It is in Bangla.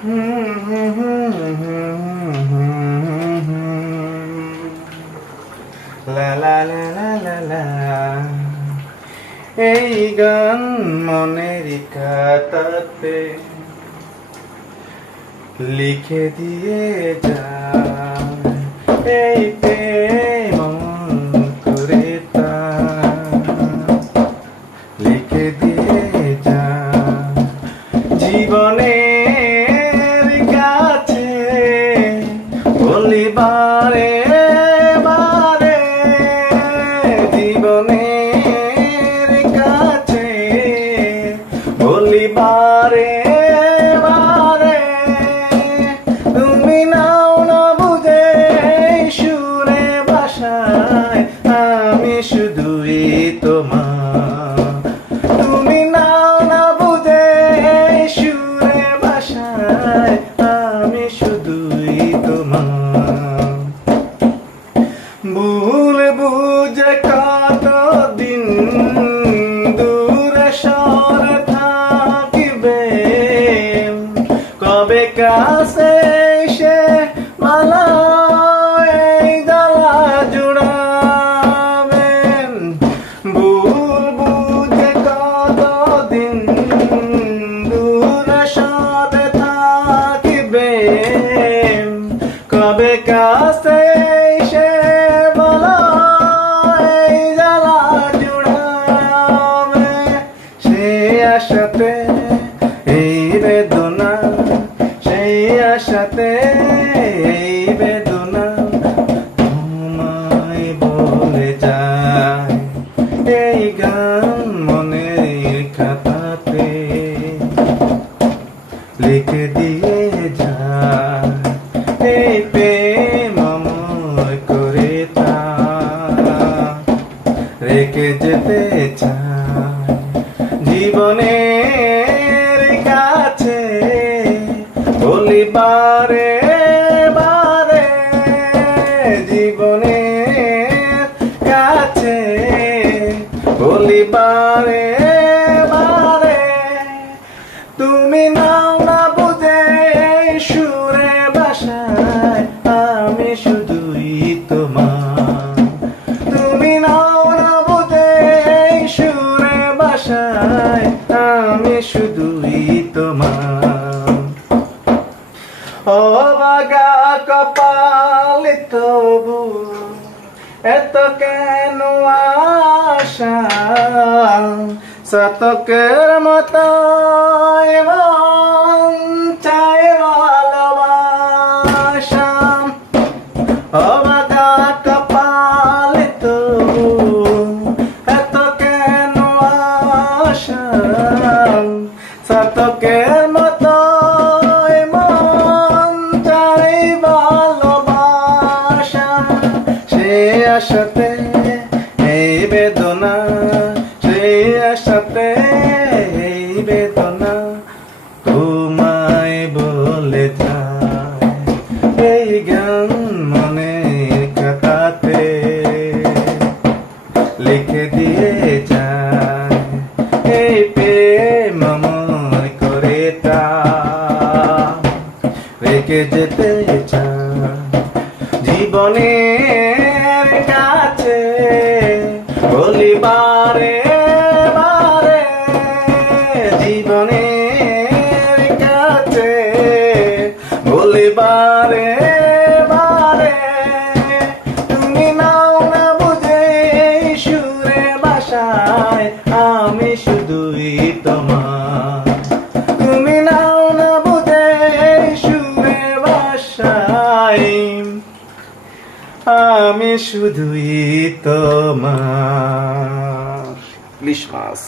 লা লা লা লা লা লা। এই গান মনের খাতাতে লিখে দিয়ে যায়, এই প্রেম করে তা লিখে দিয়ে যায় জীবনের কাছে বলিবারে বারে, জীবনের কাছে বলিবারে বারে। তুমি নাও না বুঝে সুরে বাসায়, আমি শুধুই তোমার। তুমি নাও না বুঝে সুরে বাসায়, আমি শুধুই তোমার। ভুল বুঝে কতদিন দূরে সরে থাকিবে, কবে কাছে এসে মালা এই জ্বালা জুড়াবেন। ভুল বুঝে কতদিন দূরে সরে থাকিবে, কবে কাছে এসে মালা এই জ্বালা জুড়াবে। সেই আশাতে এই বেদনা, সেই আশাতে এই বেদনা তোমায় বলে যায়। এই গান মনের খাতাতে লিখে দিয়ে যায়, এই প্রেম অমর করে তা রেখে যেতে চায় জীবনের কাছে বলিবারে বারে, জীবনের কাছে বলিবারে বারে। তুমি নাও না বুঝে সুরে বাসায়, আমি শুধুই তোমার। তুমি নাও না বুঝে সুরে বাসায়, আমি শুধুই তোমার। অবাগা কপাল তবু এত কেন আশা, শতকের মতো মন চায় ভালোবাসা। অবাগা কপাল তবু এত কেন আশা, শতকের মতো মন চায় ভালোবাসা। সে আশাতে এই বেদনা, সেই আশাতে এই বেদনা তোমায় বলে যায়। এই গান মনের খাতাতে লিখে দিয়ে যায়, এই প্রেম অমর করে তা রেখে যেতে চায় জীবনের কাছে বলিবারে বারে, জীবনের কাছে বলিবারে বারে। তুমি নাও না বুঝে সুরে বাসায়, আমি শুধুই তোমার। তুমি নাও না বুঝে সুরে বাসায়, আমি শুধুই তোমার। ইলিশ মাছ।